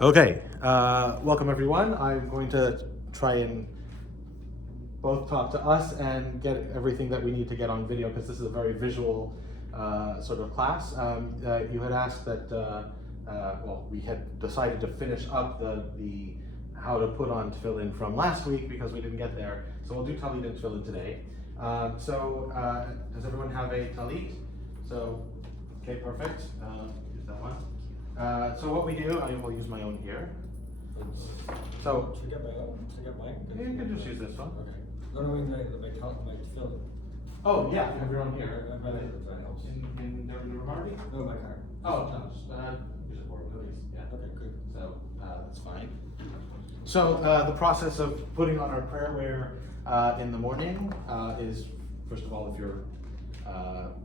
Okay, welcome everyone. I'm going to try and both talk to us and get everything that we need to get on video because this is a very visual sort of class. You had asked that, well, we had decided to finish up the how to put on tefillin from last week because we didn't get there. So we'll do Tallit and tefillin today. Does everyone have a Tallit? So, okay, perfect. Use that one. So what we do, I will use my own here. So, Should I get my own? Should I get mine? yeah, you can just use this one. Okay. No, no, my tefillin. Oh, yeah, you have your own here. I have it, that helps. In the Romardi? No, my car. Oh, no, just use it for please. Yeah. Okay, good. So, that's fine. So, the process of putting on our prayer wear in the morning is, first of all, if you're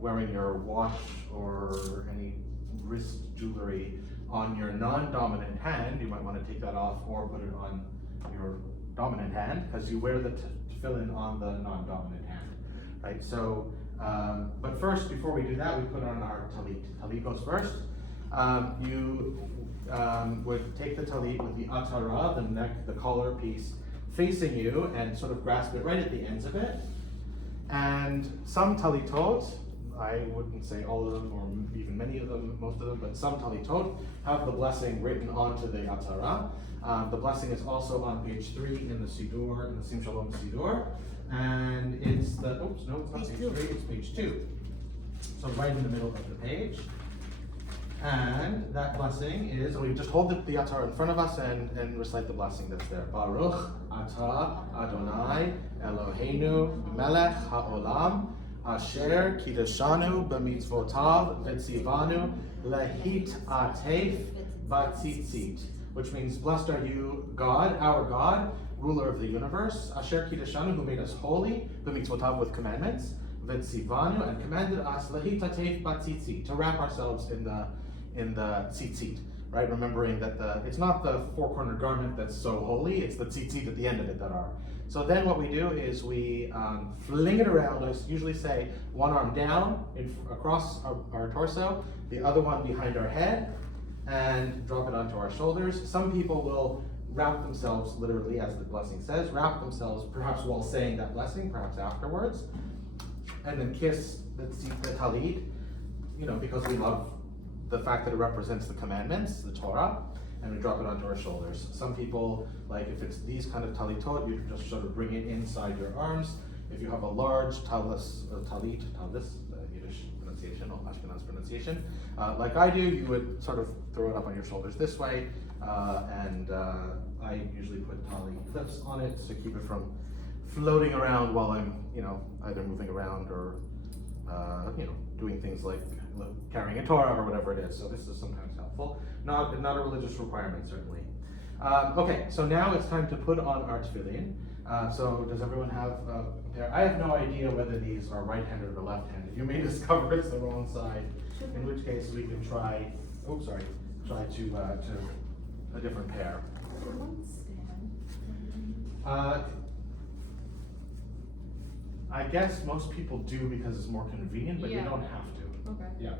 wearing your watch or any wrist jewelry on your non-dominant hand, you might want to take that off or put it on your dominant hand because you wear the tefillin on the non-dominant hand, right? So, but first, before we do that, we put on our tallit. Tallit goes first. You would take the tallit with the atara, the neck, the collar piece, facing you and sort of grasp it right at the ends of it. And some talitot, I wouldn't say all of them or even many of them, most of them, but some talitot have the blessing written onto the atara. The blessing is also on page 3 in the Siddur, in the Sim Shalom Siddur. And it's the, oops, no, it's not page 3, it's page 2. So right in the middle of the page. And that blessing is, we just hold the atara in front of us and recite the blessing that's there. Baruch atah Adonai Eloheinu melech haolam asher kiddushanu b'mitzvotav v'tzivanu lehit atef batzitzit, which means blessed are you, God, our God, ruler of the universe, asher kiddushanu, who made us holy, b'mitzvotav, with commandments, v'tzivanu, and commanded us lehit atef batzitzit, to wrap ourselves in the tzitzit, right? Remembering that it's not the four-cornered garment that's so holy, it's the tzitzit at the end of it that are. So then what we do is we fling it around. I usually say one arm down across our torso, the other one behind our head, and drop it onto our shoulders. Some people will wrap themselves, literally, as the blessing says, wrap themselves, perhaps while saying that blessing, perhaps afterwards, and then kiss the tallit, because we love the fact that it represents the commandments, the Torah, and we drop it onto our shoulders. Some people, like if it's these kind of talitot, you just sort of bring it inside your arms. If you have a large tallis, Yiddish pronunciation, or Ashkenaz pronunciation, like I do, you would sort of throw it up on your shoulders this way, and I usually put tali clips on it to keep it from floating around while I'm, either moving around or, doing things like carrying a Torah or whatever it is. So this is sometimes helpful. Not a religious requirement, certainly. Okay, so now it's time to put on our tefillin. So does everyone have a pair? I have no idea whether these are right-handed or left-handed. You may discover it's the wrong side, in which case we can try to a different pair. I guess most people do because it's more convenient, but you don't have to. Okay. Yeah.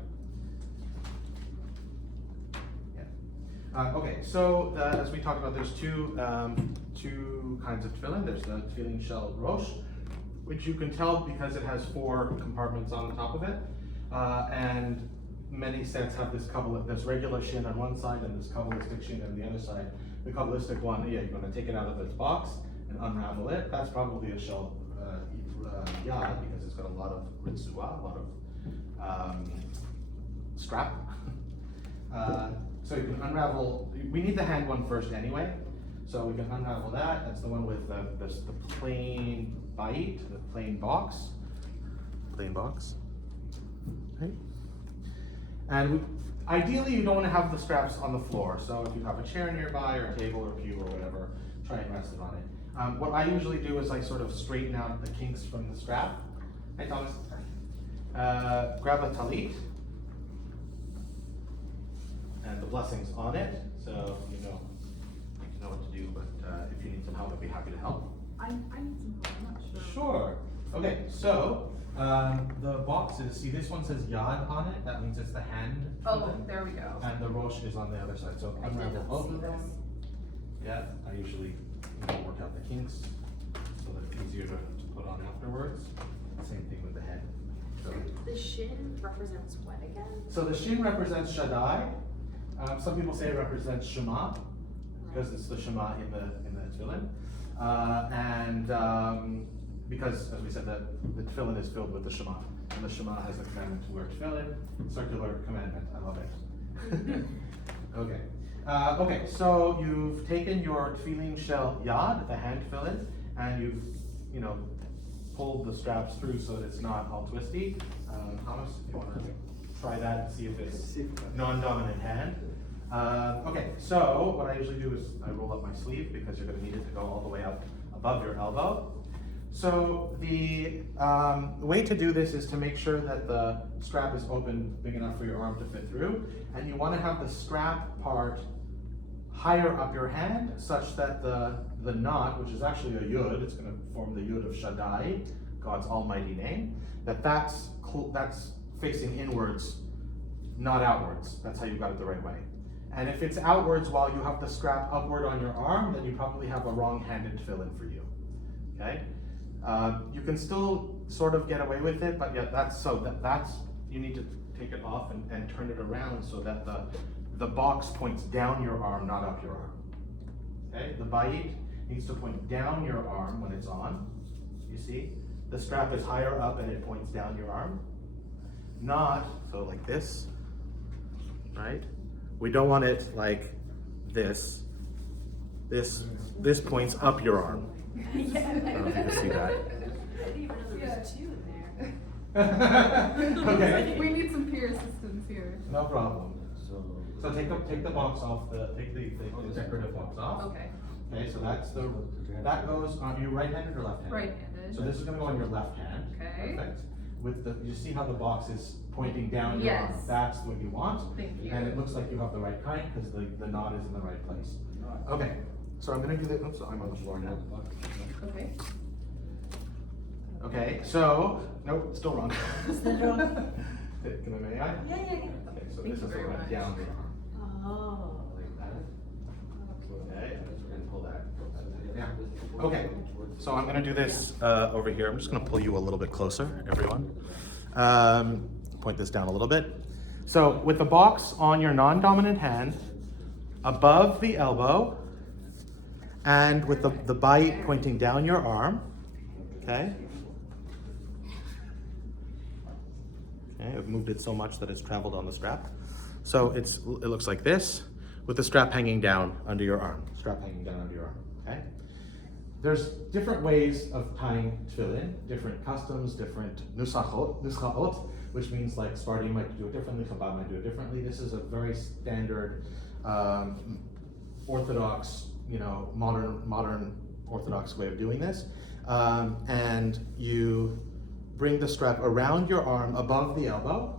Okay, so as we talked about, there's two kinds of tefillin. There's the tefillin shel rosh, which you can tell because it has 4 compartments on the top of it, and many sets have this regular shin on one side and this kabbalistic shin on the other side. The kabbalistic one, you're going to take it out of its box and unravel it. That's probably a shel yad because it's got a lot of ritzua, a lot of strap. So you can unravel, we need the hand one first anyway. So we can unravel that. That's the one with the plain bite, the plain box. Plain box. Okay. And ideally you don't want to have the straps on the floor. So if you have a chair nearby or a table or pew or whatever, try and rest it on it. What I usually do is I sort of straighten out the kinks from the strap. Hey Thomas. Grab a tallit. And the blessings on it, so you know what to do, but if you need some help, I'd be happy to help. I need some help, I'm not sure. Sure. Okay, so the boxes, see this one says yad on it, that means it's the hand. Oh, there we go. And the rosh is on the other side, so I did unravel not both see of them. this. Yeah, I usually work out the kinks so that it's easier to put on afterwards. Same thing with the head. So, The shin represents what again? so the shin represents Shaddai. Some people say it represents Shema because it's the Shema in the tefillin. Because, as we said, the tefillin is filled with the Shema. And the Shema has a commandment to wear tefillin, circular commandment. I love it. Okay. Okay, so you've taken your tefillin shel yad, the hand tefillin, and you've, pulled the straps through so that it's not all twisty. Thomas, you want to try that and see if it's non-dominant hand? Okay, so what I usually do is I roll up my sleeve because you're going to need it to go all the way up above your elbow. So the way to do this is to make sure that the strap is open big enough for your arm to fit through, and you want to have the strap part higher up your hand such that the knot, which is actually a yud, it's going to form the yud of Shaddai, God's almighty name, that's facing inwards, not outwards. That's how you got it the right way. And if it's outwards while you have the strap upward on your arm, then you probably have a wrong-handed tefillin for you. Okay? You can still sort of get away with it, but yeah, that's you need to take it off and turn it around so that the box points down your arm, not up your arm. Okay? The bayit needs to point down your arm when it's on. You see? The strap is higher up and it points down your arm. Not so like this, right? We don't want it like this. This points up your arm. I don't know if you can see that. I didn't even know there was two in there. Okay. We need some peer assistance here. No problem. So take the box off, take the decorative box off. Okay. Okay, so that goes on, you right-handed or left-handed? Right-handed. So this is gonna go on your left hand. Okay. Perfect. You see how the box is pointing down your arm? Yes. That's what you want. Thank you. And it looks like you have the right kind because the knot is in the right place. Okay, so I'm gonna do the, oops, I'm on the floor now. Okay. Okay, so, nope, still wrong. Still wrong. May I? Yeah. Okay, so Thank this you is very going much. down your arm. Oh. Like that. Okay, and pull that. Yeah. Okay, so I'm gonna do this over here. I'm just gonna pull you a little bit closer, everyone. Point this down a little bit. So with the box on your non-dominant hand, above the elbow, and with the bite pointing down your arm, okay? Okay, I've moved it so much that it's traveled on the strap. So it looks like this, with the strap hanging down under your arm. Strap hanging down under your arm, okay? There's different ways of tying tefillin, different customs, different nuscha'ot, which means like Sephardim might do it differently, Chabad might do it differently. This is a very standard, Orthodox, modern Orthodox way of doing this. And you bring the strap around your arm above the elbow.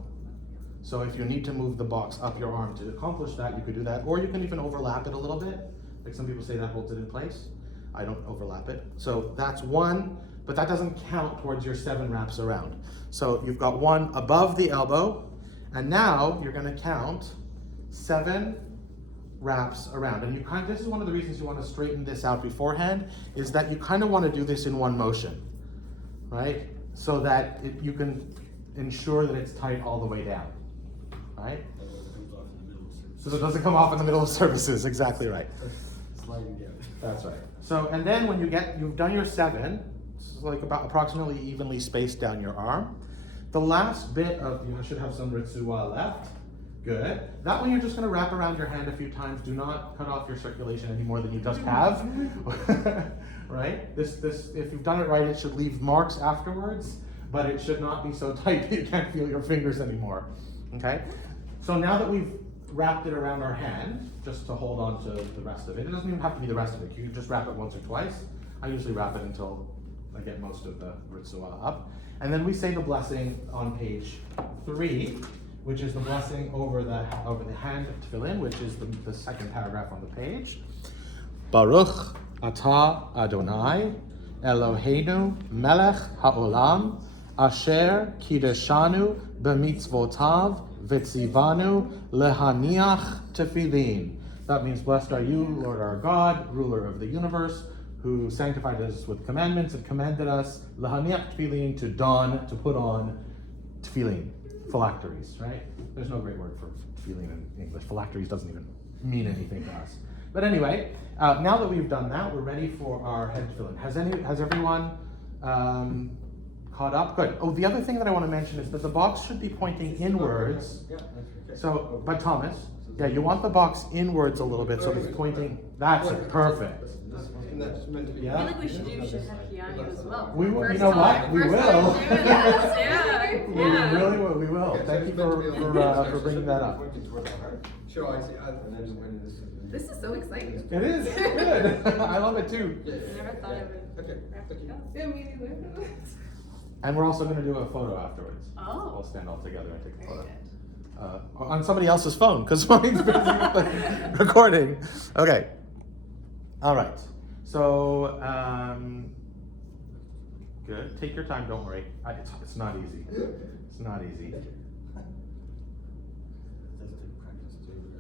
So if you need to move the box up your arm to accomplish that, you could do that. Or you can even overlap it a little bit. Like some people say that holds it in place. I don't overlap it. So that's one, but that doesn't count towards your 7 wraps around. So you've got one above the elbow, and now you're gonna count 7 wraps around. And this is one of the reasons you want to straighten this out beforehand, is that you kind of want to do this in one motion, right? So that you can ensure that it's tight all the way down, right? So it doesn't come off in the middle of services, exactly right. Sliding down. That's right. So, and then when you've done your 7, it's like about approximately evenly spaced down your arm. The last bit you should have some ritzua left. Good. That one you're just going to wrap around your hand a few times. Do not cut off your circulation any more than you just have. Right? This, if you've done it right, it should leave marks afterwards, but it should not be so tight that you can't feel your fingers anymore. Okay? So now that we've wrapped it around our hand, just to hold on to the rest of it. It doesn't even have to be the rest of it. You can just wrap it once or twice. I usually wrap it until I get most of the ritzua up. And then we say the blessing on page 3, which is the blessing over the hand of tefillin, which is the second paragraph on the page. Baruch atah Adonai, Eloheinu melech haolam asher kideshanu b'mitzvotav v'tzivanu lehaniach tefillin. That means, blessed are you, Lord our God, ruler of the universe, who sanctified us with commandments and commanded us lehaniach tefillin, to don, to put on tefillin, phylacteries, right? There's no great word for tefillin in English. Phylacteries doesn't even mean anything to us. But anyway, now that we've done that, we're ready for our head tefillin. Has everyone caught up? Good. Oh, the other thing that I want to mention is that the box should be pointing inwards. Yeah, that's okay. So, but Thomas, yeah, you want the box inwards a little bit so it's pointing. That's it. Perfect. And that's meant to be. I feel Yeah. like we should do Shehecheyanu as well. We will. You First know time- what? We first will. time doing this, yeah, We yeah. really will. We will. Okay, so Thank it's you meant to be a little for bit bringing that up. Pointing toward the heart. Sure, I see. And then when this is. This is so exciting. It is good. I love it too. Yeah, Never thought I would. Okay, thank you. Yeah, me neither. And we're also going to do a photo afterwards. Oh. We'll stand all together and take a Very photo. good. On somebody else's phone, because mine's busy with the recording. Okay. All right. So, good. Take your time. Don't worry. It's not easy. It's not easy.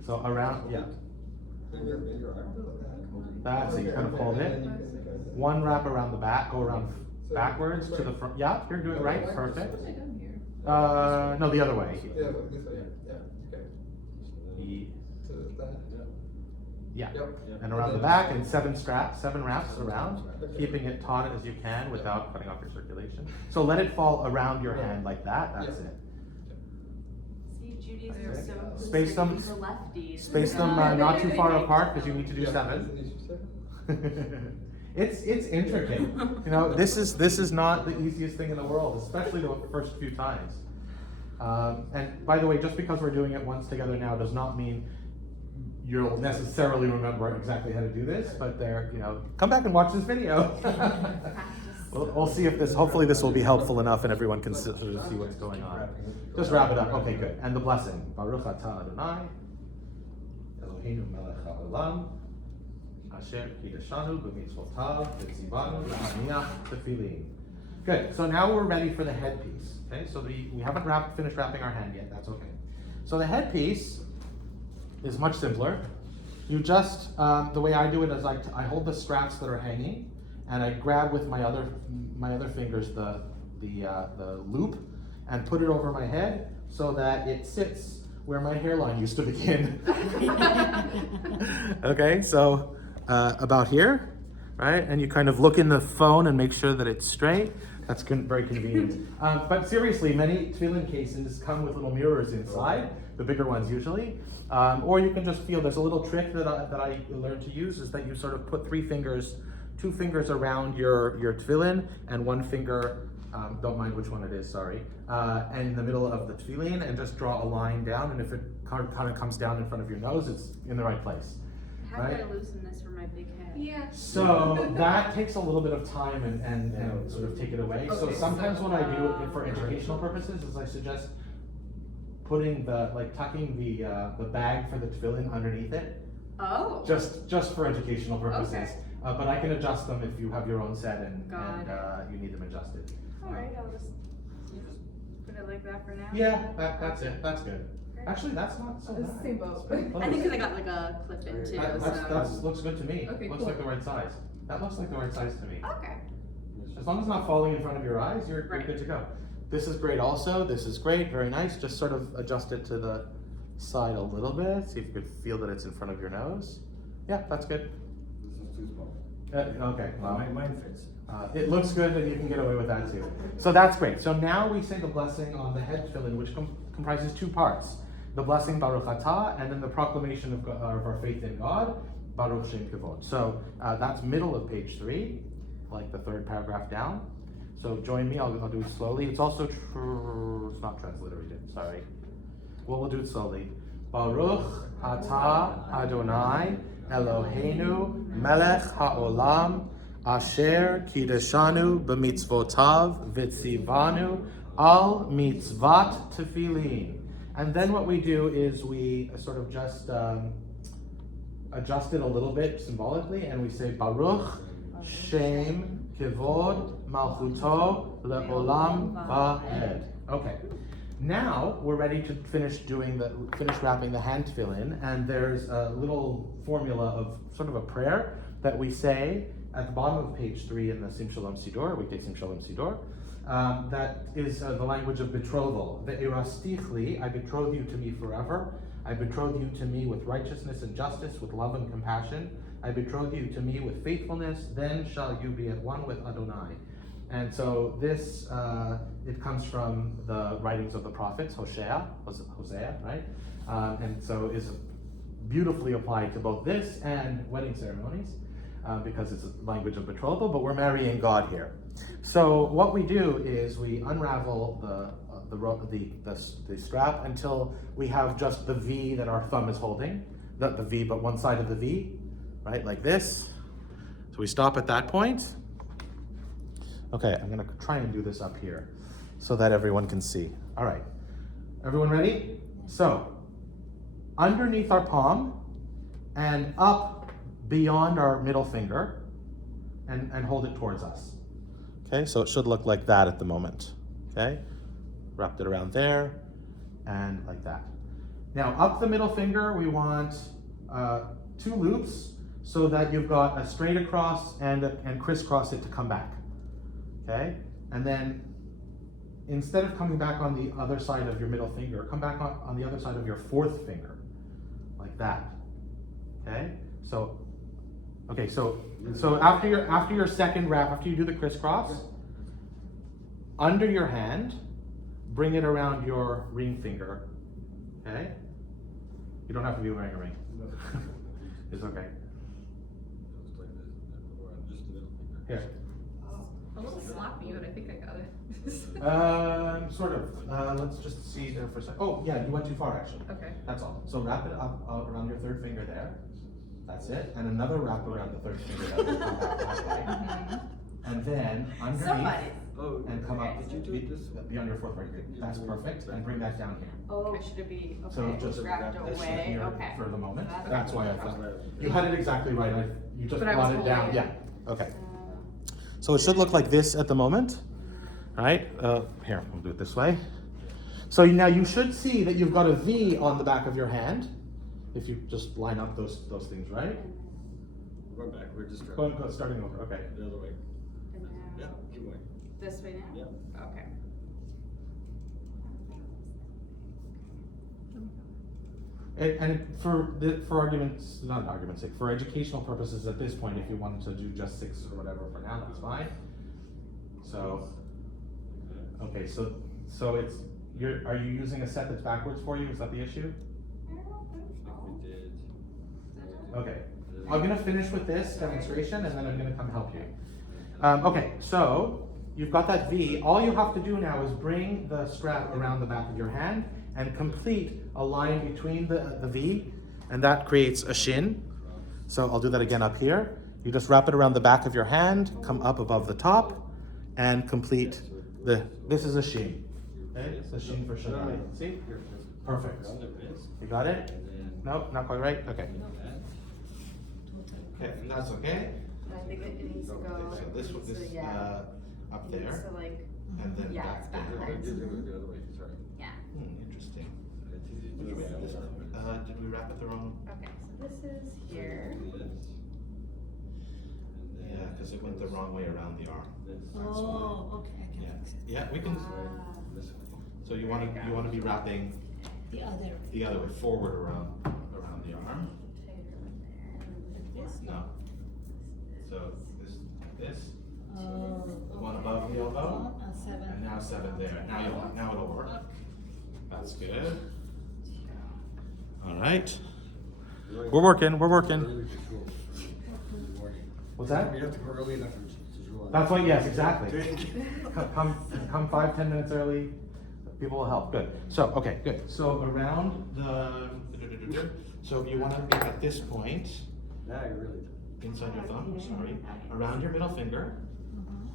So around, yeah. Bring your arm. That's it. You kind of hold it. One wrap around the back. Go around backwards to the front. Yeah, you're doing it right. Perfect. What have I done here? No, the other way. Yeah, but this way, yeah, okay. So that, Yeah. Yep. And around the back, and seven wraps around, keeping it taut as you can without cutting off your circulation. So let it fall around your hand like that. That's it. See, Judy's are so good. Space them- These are lefties. Space them not too far apart because you need to do seven. It's intricate. You know, this is not the easiest thing in the world, especially the first few times. And by the way, just because we're doing it once together now does not mean you'll necessarily remember exactly how to do this, but come back and watch this video. We'll see if hopefully this will be helpful enough and everyone can sort of see what's going on. Just wrap it up. Okay, good. And the blessing. Baruch atah Adonai, Eloheinu melech haolam, asher kideshanu b'mitzvotav v'tzivanu lehaniach tefillin. Good. So now we're ready for the headpiece. Okay. So we haven't finished wrapping our hand yet. That's okay. So the headpiece is much simpler. You just the way I do it is I hold the straps that are hanging, and I grab with my other fingers the loop and put it over my head so that it sits where my hairline used to begin. Okay, so about here, right? And you kind of look in the phone and make sure that it's straight. That's very convenient. But seriously, many tefillin cases come with little mirrors inside, the bigger ones usually. Or you can just feel, there's a little trick that I learned to use, is that you sort of put two fingers around your tefillin and one finger, don't mind which one it is, sorry, and in the middle of the tefillin, and just draw a line down, and if it kind of comes down in front of your nose, it's in the right place. How Right? do I loosen this for my big head? Yeah. So that takes a little bit of time and sort of take it away. So Okay, sometimes so- what I do for educational purposes is I suggest putting tucking the bag for the tefillin underneath it, Oh. just for educational purposes. Okay. But I can adjust them if you have your own set and Got you need them adjusted. Alright, I'll just put it like that for now. Yeah, that's it. That's good. Actually, that's not so It's bad. the same boat. I think because I got like a clip in too. That looks good to me. Okay, Looks cool. like the right size. That looks like the right size to me. Okay. As long as it's not falling in front of your eyes, you're Right. good to go. This is great also. This is great. Very nice. Just sort of adjust it to the side a little bit. See if you could feel that it's in front of your nose. Yeah, that's good. This is too small. Okay. Well, Mine fits. it looks good and you can get away with that too. So that's great. So now we say the blessing on the head tefillin, which comprises two parts. The blessing Baruch Atah, and then the proclamation of our faith in God, Baruch Shem Kavod. So that's middle of page 3, like the third paragraph down. So join me, I'll do it slowly. It's also it's not transliterated, sorry. Well, we'll do it slowly. Baruch Atah Adonai Eloheinu Melech HaOlam Asher Kideshanu B'mitzvotav V'tzivanu Al Mitzvat Tefillin. And then what we do is we sort of just adjust it a little bit symbolically, and we say Baruch Shem Kivod Malchuto Le'olam Va'ed. Okay. Now we're ready to finish wrapping the hand tefillin, and there's a little formula of sort of a prayer that we say at the bottom of page 3 in the Sim Shalom Sidor, weekday Sim Shalom Sidor. That is the language of betrothal. Ve'erastichli, I betroth you to me forever. I betroth you to me with righteousness and justice, with love and compassion. I betroth you to me with faithfulness. Then shall you be at one with Adonai. And so this, it comes from the writings of the prophets, Hosea, right? And so is beautifully applied to both this and wedding ceremonies, because it's a language of betrothal, but we're marrying God here. So what we do is we unravel the strap until we have just the V that our thumb is holding, not the V, but one side of the V, right, like this. So we stop at that point. Okay, I'm gonna try and do this up here so that everyone can see. All right, everyone ready? So, underneath our palm and up beyond our middle finger and hold it towards us. Okay, so it should look like that at the moment. Okay, wrapped it around there and like that. Now, up the middle finger, we want 2 loops so that you've got a straight across and crisscross it to come back. Okay, and then instead of coming back on the other side of your middle finger, come back on the other side of your 4th finger, like that. Okay, so after your second wrap, after you do the crisscross, under your hand, bring it around your ring finger. Okay, you don't have to be wearing a ring. It's okay. Just the middle finger. Here. A little sloppy, but I think I got it. Sort of. Let's just see there for a second. Oh, yeah, you went too far actually. Okay. That's all. So wrap it up around your 3rd finger there. That's it. And another wrap around the 3rd finger that will come back that way. And then underneath Somebody. Oh, and come up did you do it this way? beyond your 4th finger. That's perfect. And bring that down here. Oh, should it be, So okay, just wrapped wrap this away, here okay. for the moment. That's- That's why I thought you had it exactly right. You just But I was brought it down. holding it. Yeah. Okay. So it should look like this at the moment. All right, here, we'll do it this way. So now you should see that you've got a V on the back of your hand, if you just line up those things, right? We're going back, we're just Starting over, okay. the other way. And Yeah, now, keep going. this way now? Yeah. Okay. And for arguments, not argument's sake, for educational purposes at this point, if you wanted to do just 6 or whatever for now, that's fine. So, okay, so it's, are you using a set that's backwards for you? Is that the issue? I don't think so. We did. Okay, I'm gonna finish with this demonstration and then I'm gonna come help you. Okay, so you've got that V. All you have to do now is bring the strap around the back of your hand and complete a line between the V, and that creates a shin. So I'll do that again up here. You just wrap it around the back of your hand, come up above the top, and complete this is a shin. Okay, it's a shin for Shaddai. See? Perfect. You got it? Nope, not quite right? Okay. Okay, that's okay. I think it needs to go. So this yeah. up It needs there, to like, and then yeah, back it's there. backwards. You're doing it the other way, sorry. Yeah. Interesting. It's easy to Did do we it wrap this the up? other way. Did we wrap it the wrong? Okay, so this is here. Yeah, because it went the wrong way around the arm. Oh, okay, I Yeah, can fix it. yeah, we can. This way. So you want to be wrapping The other. the other way forward around the arm. Like this? No. So this. Oh. One okay. above the elbow. One and 7. And now 7 there. Now it'll work. That's good. All right. We're working. Early to school. Good morning. What's that? You have to go early enough to draw. That's what. Yes, exactly. Come 5-10 minutes early. People will help. Good. So okay, good. So around the. So you want to be at this point Now you really do. inside your thumb. Sorry, around your middle finger, Mhm.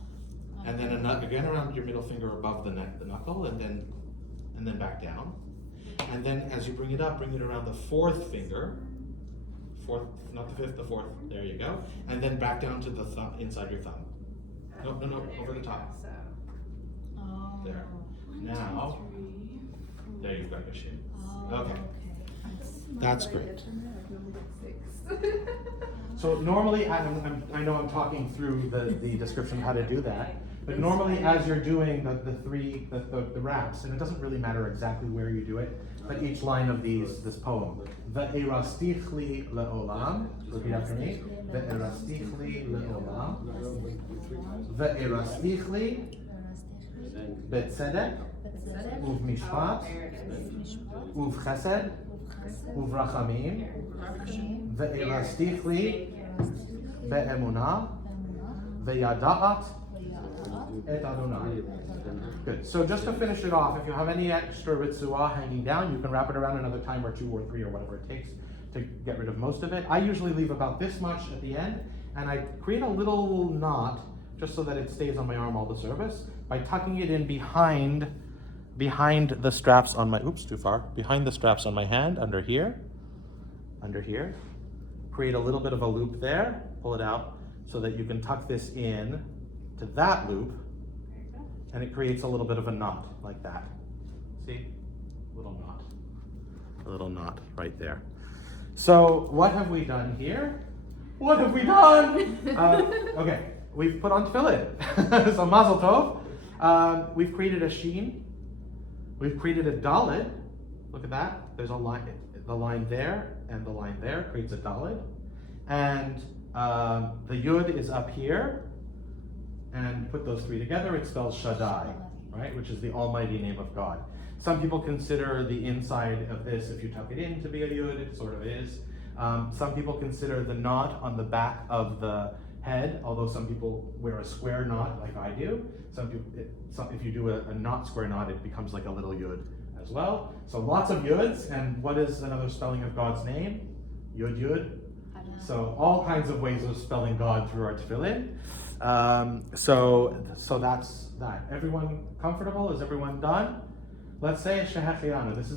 and then again around your middle finger above the knuckle, and then back down. And then as you bring it up, bring it around the 4th finger. 4th, not the 5th, the 4th. There you go. And then back down to the thumb, inside your thumb. No, over the top. So. Oh. There. Now, there you've got your shoe. Oh, Okay. That's That's Like, great. it's in there, like, normally like 6. So normally, I know I'm talking through the description of how to do that, but normally as you're doing the raps, and it doesn't really matter exactly where you do it, but each line of this poem, Ve'erastich li le'olam, repeat after me, Ve'erastich li le'olam, Ve'erastich li betzedek, uvmishpat, uvchesed, uvrachamim, Ve'erastich li be'emunah, ve'yada'at et Adonai. Good. So just to finish it off, if you have any extra ritzuah hanging down, you can wrap it around another time or 2 or 3 or whatever it takes to get rid of most of it. I usually leave about this much at the end, and I create a little knot just so that it stays on my arm all the service by tucking it in behind the straps on my, oops, too far, behind the straps on my hand, under here. Create a little bit of a loop there, pull it out so that you can tuck this in to that loop, and it creates a little bit of a knot like that. See? A little knot right there. So what have we done here? What have we done? Okay, we've put on tefillin. So mazel tov. We've created a sheen. We've created a dalit. Look at that. There's a line, the line there and the line there creates a dalit. And the yud is up here. And put those 3 together, it spells Shaddai, right? Which is the almighty name of God. Some people consider the inside of this, if you tuck it in, to be a yud, it sort of is. Some people consider the knot on the back of the head, although some people wear a square knot like I do. If you do a not square knot, it becomes like a little yud as well. So lots of yuds, and what is another spelling of God's name? Yud yud. So all kinds of ways of spelling God through our tefillin. So that's that. Everyone comfortable? Is everyone done? Let's say Shehecheyanu. This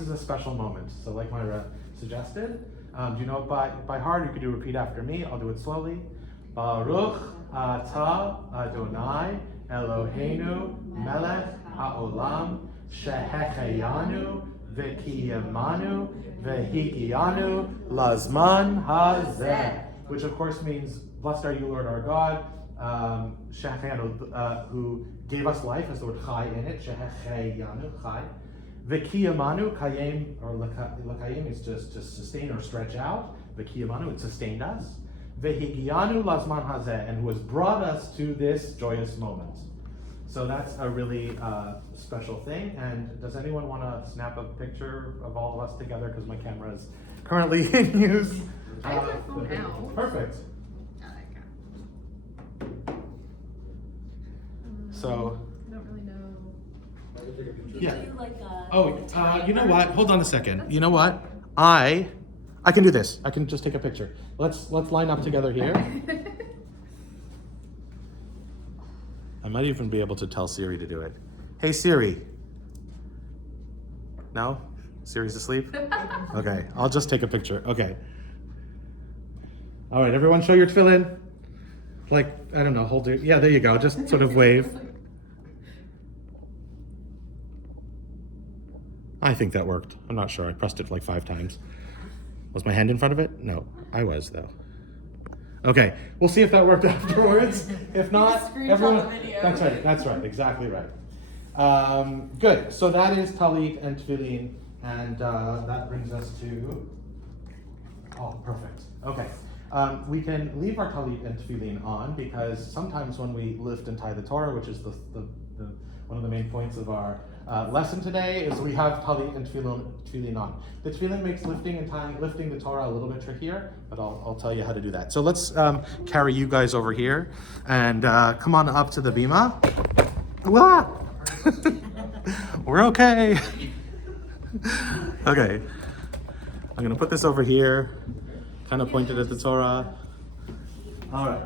is a special moment. So like Myra suggested, do you know it by heart? You could do repeat after me. I'll do it slowly. Baruch atah Adonai Eloheinu melech haolam shehecheyanu v'kiyamanu v'higiyanu lazman hazeh. Which of course means, blessed are you, Lord our God, Shehecheyanu, who gave us life, has the word chai in it, Shehecheyanu, chai. V'kiyamanu, kayem, or l'kayem is just sustain or stretch out. V'kiyamanu, it sustained us. V'higiyanu lazman hazeh, and who has brought us to this joyous moment. So that's a really special thing. And does anyone want to snap a picture of all of us together? Because my camera is currently in use. I have my phone out. Perfect. Oh, there you go. So, I don't really know. yeah. Do like a, Oh, you know what? Hold on a second. You know what? I can do this. I can just take a picture. Let's line up together here. I might even be able to tell Siri to do it. Hey Siri. No? Siri's asleep? Okay, I'll just take a picture. Okay. All right, everyone show your tefillin. Like, I don't know, hold it. Yeah, there you go. Just sort of wave. I think that worked. I'm not sure. I pressed it like 5 times. Was my hand in front of it? No, I was though. Okay, we'll see if that worked afterwards. If not, screenshot everyone. the video. That's right, exactly right. Good, so that is Tallit and Tefillin, and that brings us to, oh, perfect, okay. We can leave our Tallit and Tefillin on because sometimes when we lift and tie the Torah, which is the one of the main points of our lesson today, is we have Tallit and Tefillin on. The Tefillin makes lifting the Torah a little bit trickier, but I'll tell you how to do that. So let's carry you guys over here and come on up to the bima. Wah! We're okay. Okay. I'm gonna put this over here, kind of pointed at the Torah. All right.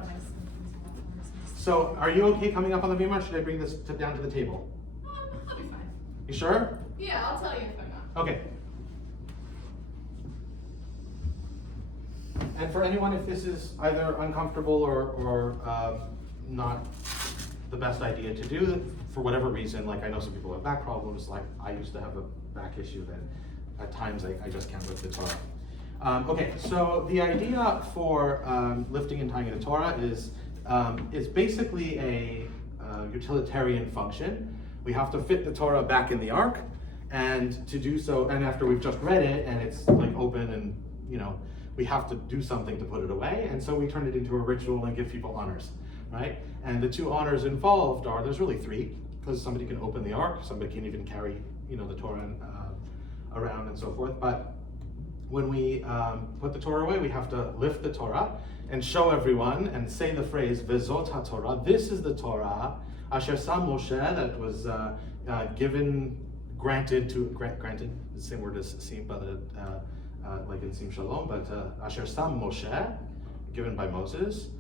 So, are you okay coming up on the bima, or should I bring this down to the table? I'll be fine. You sure? Yeah, I'll tell you if I'm not. Okay. And for anyone, if this is either uncomfortable or not the best idea to do for whatever reason. Like I know some people have back problems, like I used to have a back issue that at times I just can't lift the Torah. Okay, so the idea for lifting and tying the Torah is basically a utilitarian function. We have to fit the Torah back in the ark, and to do so, and after we've just read it and it's like open and we have to do something to put it away, and so we turn it into a ritual and give people honors, right? And the two honors involved are, there's really three, because somebody can open the ark, somebody can even carry the Torah around and so forth. But when we put the Torah away, we have to lift the Torah and show everyone and say the phrase Vezot HaTorah. This is the Torah Asher Sam Moshe, that was granted, the same word as Sim, but like in Sim Shalom, but Asher Sam Moshe, given by Moses,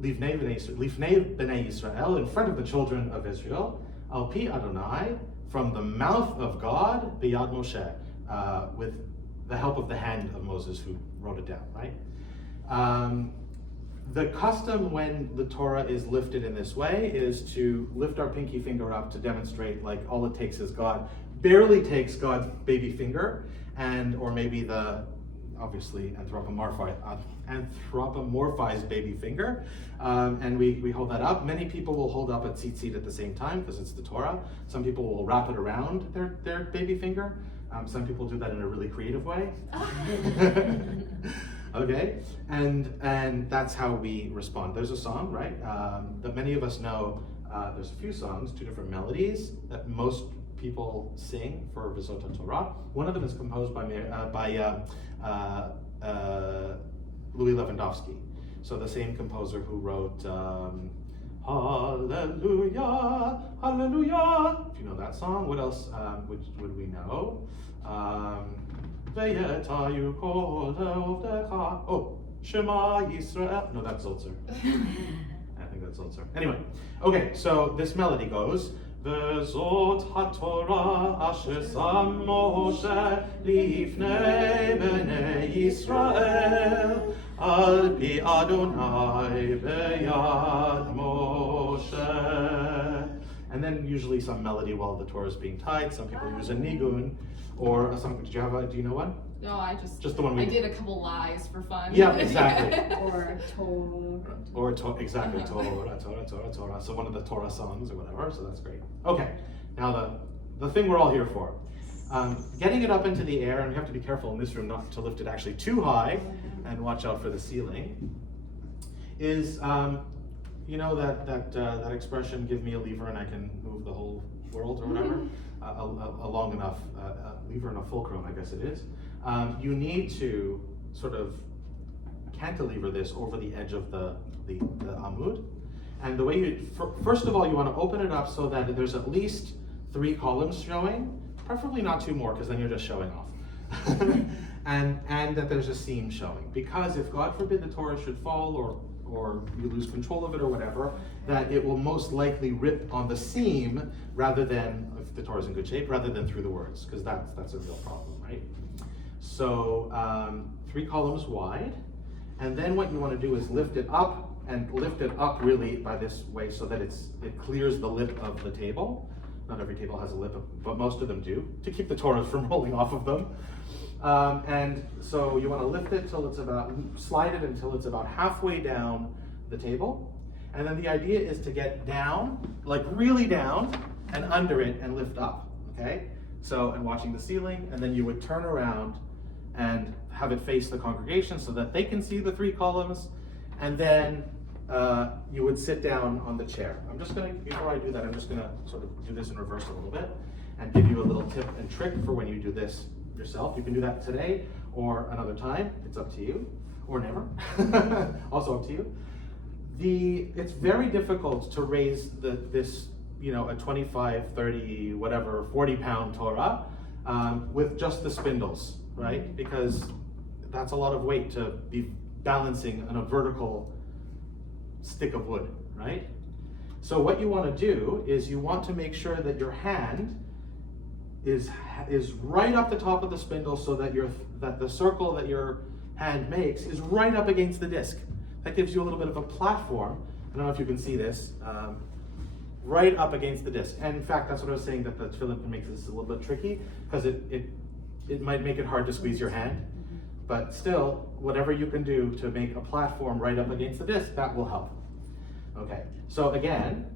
Lifnei B'nei Yisrael, in front of the children of Israel, Al Pi Adonai, from the mouth of God, B'yad Moshe, with the help of the hand of Moses who wrote it down, right? The custom when the Torah is lifted in this way is to lift our pinky finger up to demonstrate like all it takes is God, barely takes God's baby finger, or maybe the obviously anthropomorphized baby finger, and we hold that up. Many people will hold up a tzitzit at the same time because it's the Torah. Some people will wrap it around their baby finger. Some people do that in a really creative way. Okay, and that's how we respond. There's a song, right, that many of us know. There's a few songs, two different melodies that most people sing for Vezot HaTorah. One of them is composed by Louis Lewandowski. So the same composer who wrote Hallelujah, Hallelujah. If you know that song, what else would we know? Oh, Shema Yisrael. No, that's Zolzer. I think that's Zolzer. Anyway, okay, so this melody goes, Vezot HaTorah asher sam Moshe lifnei b'nei Yisrael al pi Adonai b'yad Moshe. And then usually some melody while the Torah is being tied. Some people use a nigun or something. Do you know one? No, I just the one we I did a couple lies for fun. Yeah, exactly. Or Torah. Exactly, Torah. So one of the Torah songs or whatever, so that's great. Okay, now the thing we're all here for. Getting it up into the air, and you have to be careful in this room not to lift it actually too high, and watch out for the ceiling, is, that expression, give me a lever and I can move the whole world or whatever, a long enough lever and a fulcrum, I guess it is. You need to sort of cantilever this over the edge of the amud. And the way first of all, you want to open it up so that there's at least 3 columns showing, preferably not 2 more, because then you're just showing off. and that there's a seam showing. Because if, God forbid, the Torah should fall or you lose control of it or whatever, that it will most likely rip on the seam rather than, if the Torah is in good shape, rather than through the words, because that's a real problem, right? So 3 columns wide, and then what you want to do is lift it up really by this way so that it clears the lip of the table. Not every table has a lip, but most of them do, to keep the Torah from rolling off of them. And so you want to lift it slide it until it's about halfway down the table. And then the idea is to get down, like really down, and under it and lift up, okay? So, and watching the ceiling, and then you would turn around and have it face the congregation so that they can see the 3 columns, and then you would sit down on the chair. Before I do that, I'm just gonna sort of do this in reverse a little bit and give you a little tip and trick for when you do this yourself. You can do that today or another time, it's up to you, or never, also up to you. It's very difficult to raise this a 25, 30, whatever, 40-pound Torah with just the spindles, right? Because that's a lot of weight to be balancing on a vertical stick of wood, right? So what you want to do is you want to make sure that your hand is right up the top of the spindle so that the circle that your hand makes is right up against the disc. That gives you a little bit of a platform I don't know if you can see this, right up against the disc. And in fact, that's what I was saying, that the tefillin can make this a little bit tricky, because it might make it hard to squeeze your hand. But still, whatever you can do to make a platform right up against the disc, that will help. Okay, so again,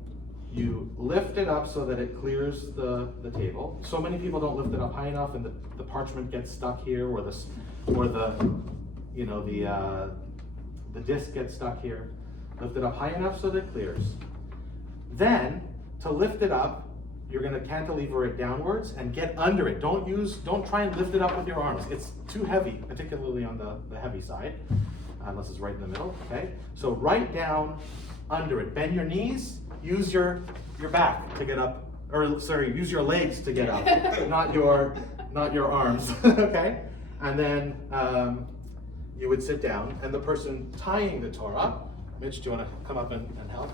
you lift it up so that it clears the table. So many people don't lift it up high enough, and the parchment gets stuck here, or the disc gets stuck here. Lift it up high enough so that it clears. Then, to lift it up, you're going to cantilever it downwards and get under it. Don't try and lift it up with your arms. It's too heavy, particularly on the heavy side, unless it's right in the middle. Okay, so right down under it. Bend your knees. Use your back to get up, or sorry, use your legs to get up, not your arms. Okay, and then you would sit down, and the person tying the Torah, Mitch, do you want to come up and help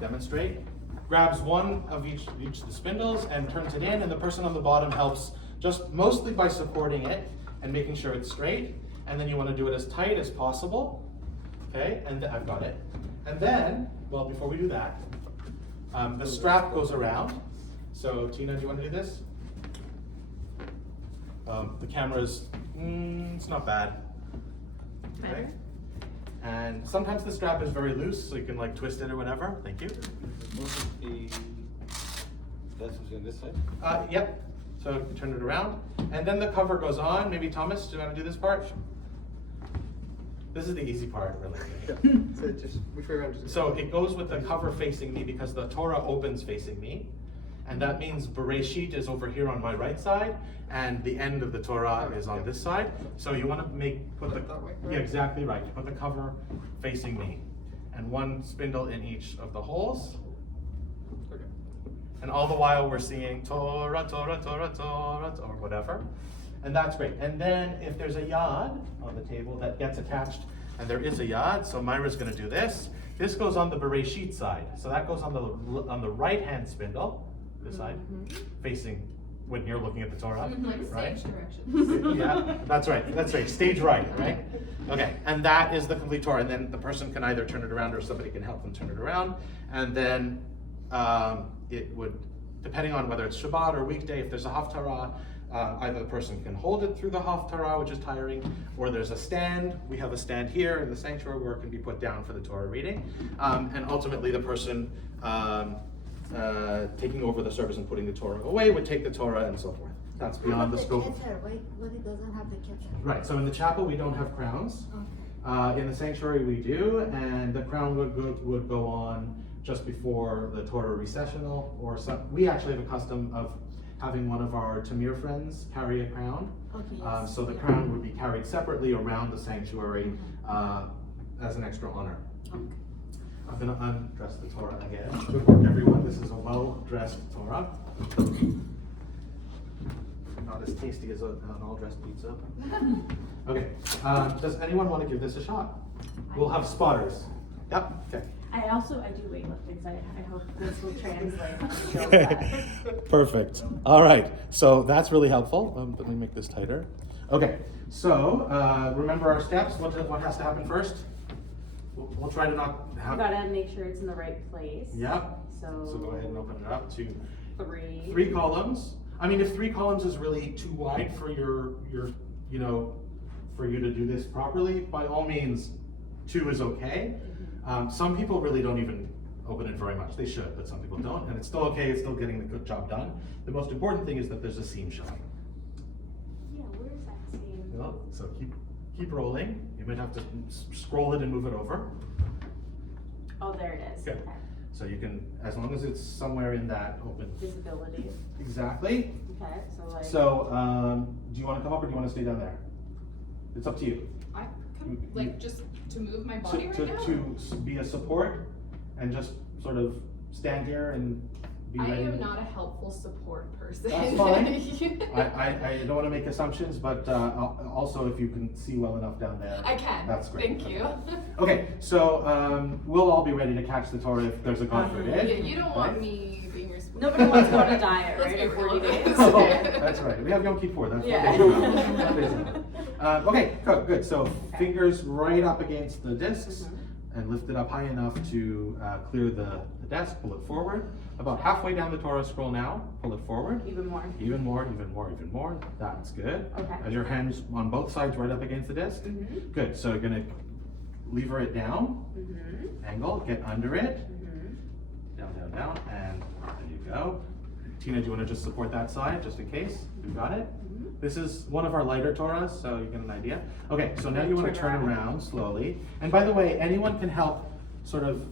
demonstrate? Grabs one of each of the spindles and turns it in, and the person on the bottom helps just mostly by supporting it and making sure it's straight. And then you want to do it as tight as possible. Okay, and I've got it. And then, well, before we do that, the strap goes around. So Tina, do you want to do this? The camera's, it's not bad. Okay. And sometimes the strap is very loose, so you can like twist it or whatever. Thank you. That's what's on this side? Yep. So you turn it around. And then the cover goes on. Maybe Thomas, do you want to do this part? This is the easy part, really. So just, which way around? So it goes with the cover facing me because the Torah opens facing me. And that means Bereshit is over here on my right side, and the end of the Torah is on this side. So you want to put the, yeah, exactly right. You put the cover facing me. And one spindle in each of the holes. Okay. And all the while we're singing Torah, Torah, Torah, Torah, or whatever. And that's great. And then if there's a yad on the table that gets attached, and there is a yad, so Myra's going to do this. This goes on the Bereshit side. So that goes on the right-hand spindle, this side, facing when you're looking at the Torah, Like right? stage directions. Yeah, that's right. Stage right? Okay, and that is the complete Torah. And then the person can either turn it around or somebody can help them turn it around. And then it would, depending on whether it's Shabbat or weekday, if there's a Haftarah, either the person can hold it through the Haftarah, which is tiring, or there's a stand. We have a stand here in the sanctuary where it can be put down for the Torah reading. And ultimately the person taking over the service and putting the Torah away would take the Torah and so forth. That's beyond the scope. Why it doesn't have the keter? Right, so in the chapel we don't have crowns. Okay. In the sanctuary we do, and the crown would go on just before the Torah recessional, or some. We actually have a custom of having one of our Tamir friends carry a crown. Okay. Yes. So the crown would be carried separately around the sanctuary as an extra honor. Okay. I'm going to undress the Torah again. Good work, everyone. This is a well-dressed Torah. Not as tasty as an all-dressed pizza. Okay. Does anyone want to give this a shot? We'll have spotters. Yep. Okay. I do weightlifting, so I hope this will translate. Okay. Perfect. All right. So that's really helpful. Let me make this tighter. Okay. So remember our steps. What has to happen first? We'll try to not have. You gotta make sure it's in the right place. Yep. So go ahead and open it up to three columns. I mean, if 3 columns is really too wide for your for you to do this properly, by all means, 2 is okay. Some people really don't even open it very much. They should, but some people don't, and it's still okay. It's still getting the good job done. The most important thing is that there's a seam showing. Yeah, where's that seam? Well, so keep rolling. You might have to scroll it and move it over. Oh, there it is. Good. Okay. So you can, as long as it's somewhere in that open. Visibility. Exactly. Okay, so like. So, do you want to come up or do you want to stay down there? It's up to you. I could, like, just to move my body right now? To be a support and just sort of stand here and be I ready. am not a helpful support person. That's fine. I don't want to make assumptions, but also if you can see well enough down there. I can. That's great. Thank you. Okay, so we'll all be ready to catch the Torah if there's a God forbid. Yeah, you don't want right? me being responsible. Nobody wants to go on a diet, Let's right? be In 40 real. days. Oh, that's right. We have Yom Kippur. That's Yeah. what okay, good. So fingers right up against the discs. and lift it up high enough to clear the desk. Pull it forward. About halfway down the Torah scroll now. Pull it forward. Even more. Even more, even more, even more. That's good. Okay. As your hands on both sides right up against the desk. Mm-hmm. Good. So you're gonna lever it down. Mm-hmm. Angle. Get under it. Mm-hmm. Down, down, down, and there you go. Tina, do you want to just support that side, just in case? You got it? This is one of our lighter Torahs, so you get an idea. Okay, so now you want to turn around slowly. And by the way, anyone can help sort of,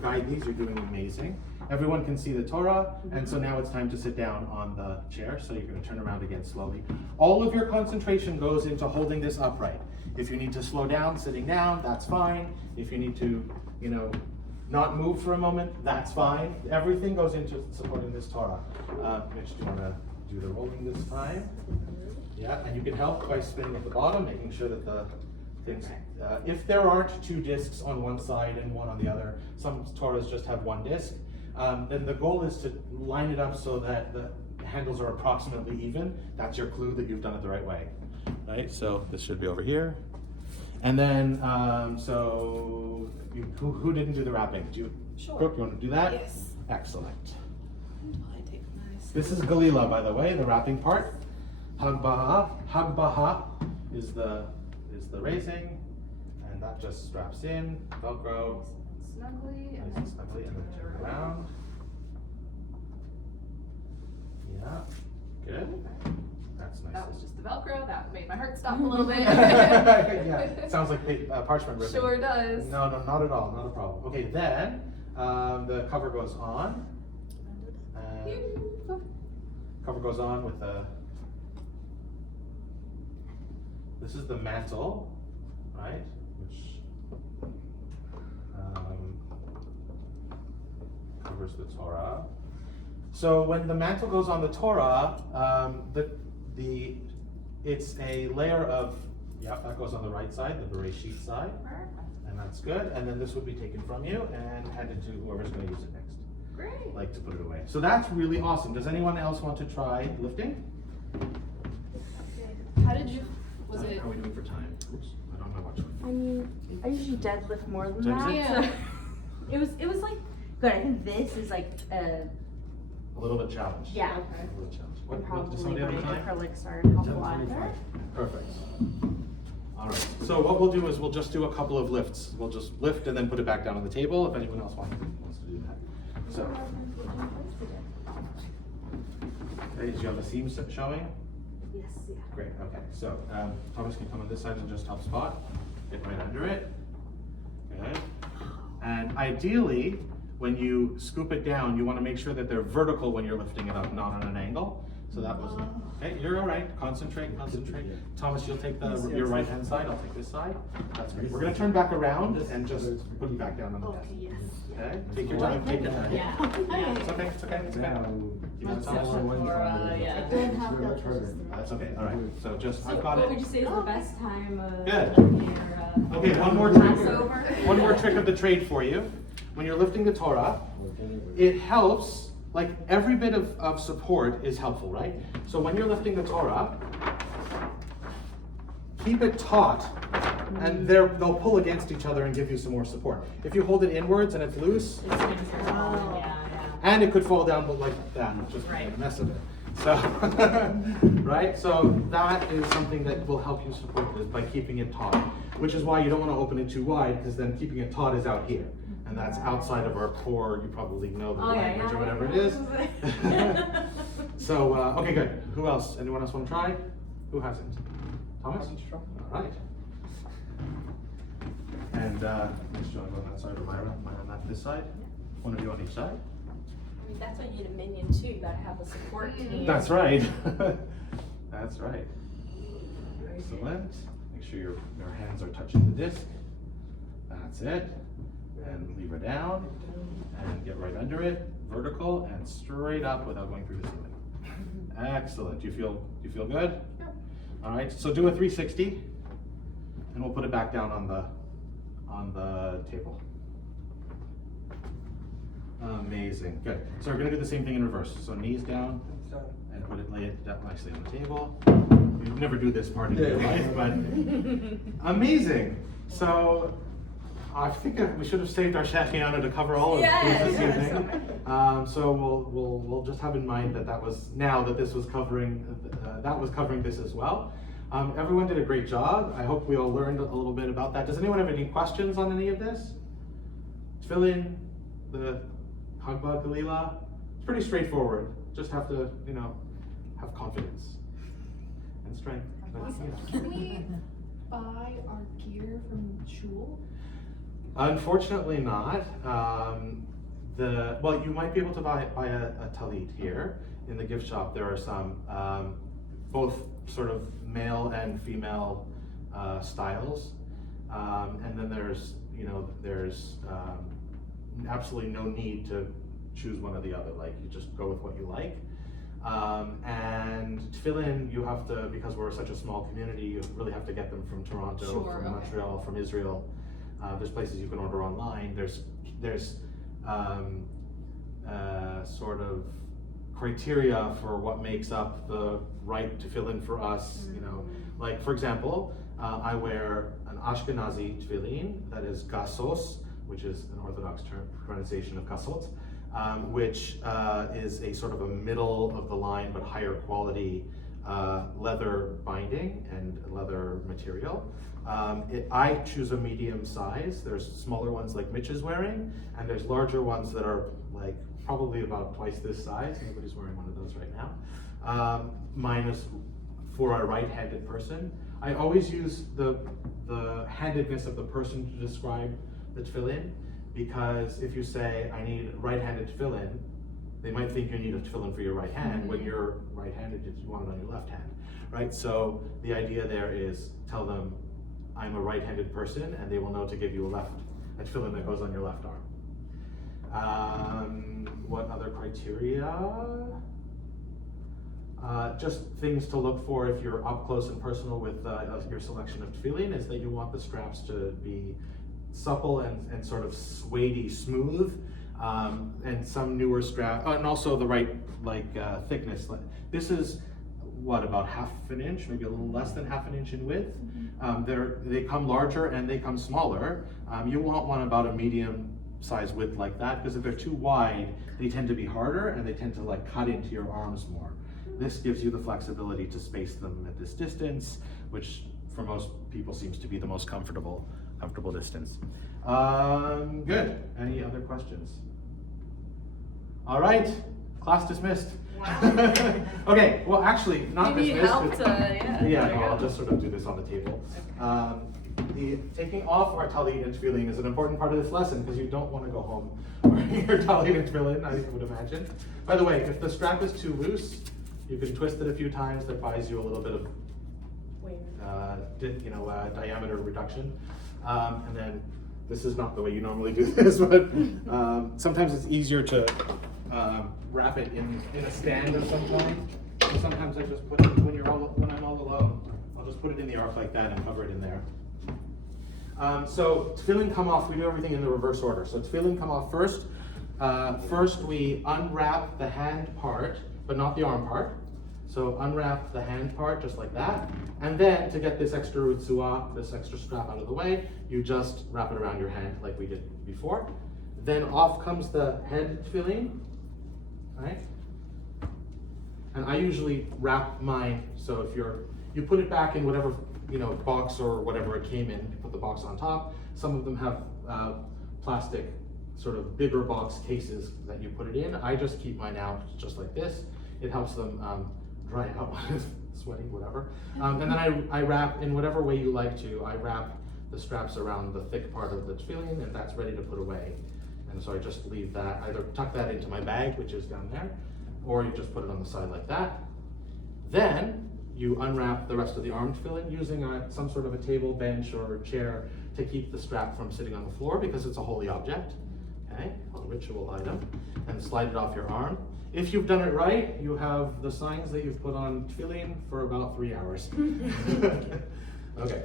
guide these. You're doing amazing. Everyone can see the Torah, and so now it's time to sit down on the chair, so you're going to turn around again slowly. All of your concentration goes into holding this upright. If you need to slow down, sitting down, that's fine. If you need to, not move for a moment, that's fine. Everything goes into supporting this Torah. Mitch, do you want to do the rolling this time? Yeah, and you can help by spinning at the bottom, making sure that the things, if there aren't two discs on one side and one on the other, some Torahs just have one disc, then the goal is to line it up so that the handles are approximately even. That's your clue that you've done it the right way. Right, so this should be over here. And then, who didn't do the wrapping? Do you, Sure. Brooke, you want to do that? Yes. Excellent. I take my This is Galila, by the way, the wrapping part. Hagbaha is the raising, and that just straps in, Velcro, Snugly nice and and snugly, and then turn around. Yeah, good. That's nice. That was just the Velcro. That made my heart stop a little bit. Yeah, sounds like parchment ribbon. Sure does. No, not at all, not a problem. Okay, then the cover goes on. Cover goes on with the. This is the mantle, right? Which covers the Torah. So when the mantle goes on the Torah, it's a layer of, that goes on the right side, the Bereshit side, and that's good. And then this would be taken from you and handed to whoever's going to use it next. Great. Like to put it away. So that's really awesome. Does anyone else want to try lifting? How did you, was it? How are we doing for time? Oops, I don't know much. I mean, I usually deadlift more than Deadlift? that. Yeah. So it was like good. I think this is like A little bit challenged. yeah. A little challenged. And What does probably somebody have a burning time? acrylics are help a lot. 10:25. Perfect. All right. So what we'll do is we'll just do a couple of lifts. We'll just lift and then put it back down on the table if anyone else wants to do that. So, okay, do you have the seams showing? Yes, yeah. Great, okay. So Thomas can come on this side and just help spot. Get right under it. Good. And ideally, when you scoop it down, you want to make sure that they're vertical when you're lifting it up, not on an angle. So that was, okay, you're all right. Concentrate. Thomas, you'll take your right hand side, I'll take this side. That's great. We're gonna turn back around and just put it back down on the desk. Okay, yes. Okay, take your time, take your time. Yeah. It's okay, it's okay, it's okay. You want Thomas? Yeah. I don't have that. That's okay, all right. So just, I've got What would it. you say is the best time of Good. your Okay, one more trick. Passover? One more trick of the trade for you. When you're lifting the Torah, it helps, like every bit of support is helpful, right? So when you're lifting the Torah, keep it taut, and they'll pull against each other and give you some more support. If you hold it inwards and it's loose, It's gonna start falling, yeah. and it could fall down like that, just Right. a mess of it. So, right? So that is something that will help you support this by keeping it taut, which is why you don't want to open it too wide, because then keeping it taut is out here. And that's outside of our core. You probably know the language or whatever it is. So, okay, good. Who else? Anyone else want to try? Who hasn't? Thomas? All right. And Ms. Joy, on that side, or Myra, on this side? One of you on each side? I mean, that's why you need a minion too. You gotta have a support team. That's right. That's right. Excellent. Make sure your hands are touching the disc. That's it. And lever down. And get right under it. Vertical and straight up without going through the ceiling. Excellent. Do you feel good? Yeah. All right. So do a 360, and we'll put it back down on the table. Amazing. Good. So we're gonna do the same thing in reverse. So knees down and lay it down nicely on the table. You'd never do this part in your life, but amazing. So I think we should have saved our shachiana to cover all of Yes, these this yes. evening. So we'll just have in mind that was now that this was covering this as well. Everyone did a great job. I hope we all learned a little bit about that. Does anyone have any questions on any of this? Tefillin, the Hagbaha Galila. It's pretty straightforward. Just have to, have confidence and strength. But, Can we buy our gear from shul? Unfortunately not. Well, you might be able to buy a Tallit here in the gift shop. There are some, both sort of male and female styles. And then there's absolutely no need to choose one or the other. Like, you just go with what you like. And tefillin, you have to, because we're such a small community, you really have to get them from Toronto, Sure, from okay. Montreal, from Israel. There's places you can order online. There's sort of criteria for what makes up the right tefillin for us. Like, for example, I wear an Ashkenazi tefillin that is gasos, which is an Orthodox pronunciation of gasot, which is a sort of a middle of the line but higher quality leather binding and leather material. I choose a medium size. There's smaller ones like Mitch is wearing, and there's larger ones that are like probably about twice this size. Nobody's wearing one of those right now. Mine is for a right-handed person. I always use the handedness of the person to describe the tefillin, because if you say, I need right-handed tefillin, they might think you need a tefillin for your right hand. When you're right-handed, you want it on your left hand, right? So the idea there is tell them, I'm a right-handed person, and they will know to give you a tefillin that goes on your left arm. What other criteria? Just things to look for if you're up close and personal with your selection of tefillin is that you want the straps to be supple and sort of suede-y smooth, and some newer strap, and also the right thickness. This is about half an inch, maybe a little less than half an inch in width. They come larger and they come smaller. You want one about a medium size width like that, because if they're too wide, they tend to be harder and they tend to cut into your arms more. This gives you the flexibility to space them at this distance, which for most people seems to be the most comfortable distance. Good. Any other questions? All right, class dismissed. Okay, well, actually, not You need dismissed. help but- to, yeah, Yeah, there you no, I'll go. just sort of do this on the table. The taking off our tallit and tefillin is an important part of this lesson, because you don't want to go home wearing your tallit and tefillin, I would imagine. By the way, if the strap is too loose, you can twist it a few times. That buys you a little bit of diameter reduction. And then this is not the way you normally do this, but sometimes it's easier to wrap it in a stand of some kind. And sometimes I just put it when I'm all alone. I'll just put it in the ark like that and cover it in there. So tefillin come off. We do everything in the reverse order. So tefillin come off first. First we unwrap the hand part, but not the arm part. So unwrap the hand part just like that. And then to get this extra ritzua, this extra strap out of the way, you just wrap it around your hand like we did before. Then off comes the head tefillin, right? And I usually wrap mine, so if you put it back in whatever box or whatever it came in, you put the box on top. Some of them have plastic sort of bigger box cases that you put it in. I just keep mine out just like this. It helps them dry out when it's sweaty, whatever. And then I wrap in whatever way you like to. I wrap the straps around the thick part of the tefillin, and that's ready to put away. And so I just leave that, either tuck that into my bag, which is down there, or you just put it on the side like that. Then you unwrap the rest of the arm tefillin using some sort of a table, bench, or chair to keep the strap from sitting on the floor, because it's a holy object, okay, a ritual item, and slide it off your arm. If you've done it right, you have the signs that you've put on tefillin for about 3 hours. Okay.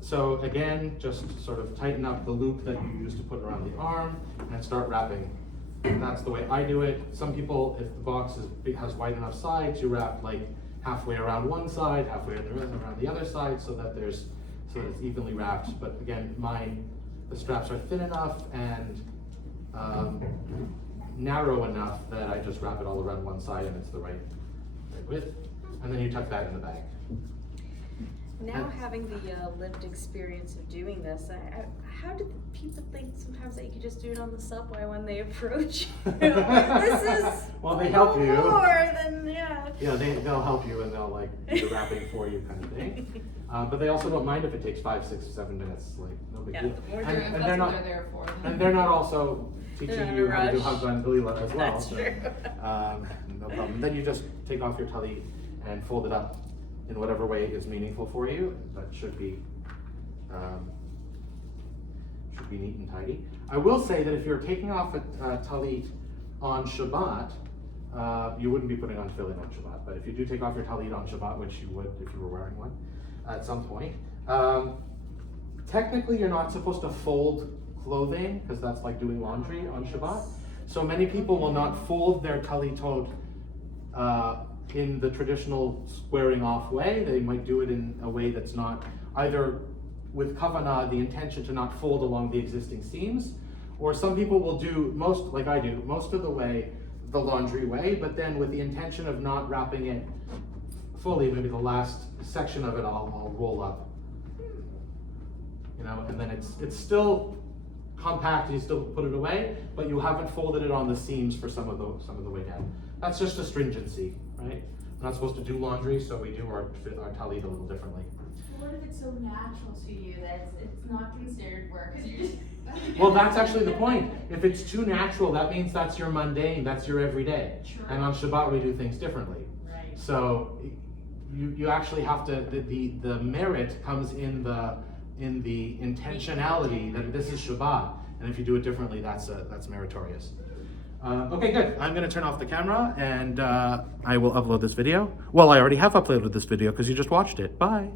So again, just sort of tighten up the loop that you used to put around the arm and start wrapping. And that's the way I do it. Some people, if the box has wide enough sides, you wrap like halfway around one side, halfway around the other side, so that it's evenly wrapped. But again, mine the straps are thin enough and narrow enough that I just wrap it all around one side and it's the right width. And then you tuck that in the bag. Now having the lived experience of doing this, how did people think sometimes that you could just do it on the subway when they approach you? This is Well, they help you. more than, yeah. Yeah, they'll help you and they'll like do the wrapping for you kind of thing. But they also don't mind if it takes 5, 6, 7 minutes, like no big Yeah, deal. the more And, That's and what they're not, they're there for. and they're not also teaching They're not in you a how to do rush. Hagbaha and Tallit as well. That's so, true. no problem. Then you just take off your Tallit and fold it up in whatever way is meaningful for you, but should be neat and tidy. I will say that if you're taking off a Tallit on Shabbat, you wouldn't be putting on tefillin on Shabbat, but if you do take off your Tallit on Shabbat, which you would if you were wearing one at some point, technically you're not supposed to fold clothing because that's like doing laundry on Shabbat. So many people will not fold their Talitot in the traditional squaring off way. They might do it in a way that's not either with kavanah, the intention to not fold along the existing seams, or some people will do most, like I do, most of the way the laundry way, but then with the intention of not wrapping it fully, maybe the last section of it I'll roll up, you know, and then it's still compact, you still put it away, but you haven't folded it on the seams for some of the way down. That's just a stringency, right? We're not supposed to do laundry, so we do our Tallit a little differently. What if it's so natural to you that it's not considered work? Cause you just Well, that's actually the point. If it's too natural, that means that's your mundane, that's your everyday. True. And on Shabbat we do things differently. Right. So you actually have to, the merit comes in the intentionality that this is Shabbat. And if you do it differently, that's meritorious. Okay, good. I'm going to turn off the camera and I will upload this video. Well, I already have uploaded this video because you just watched it. Bye.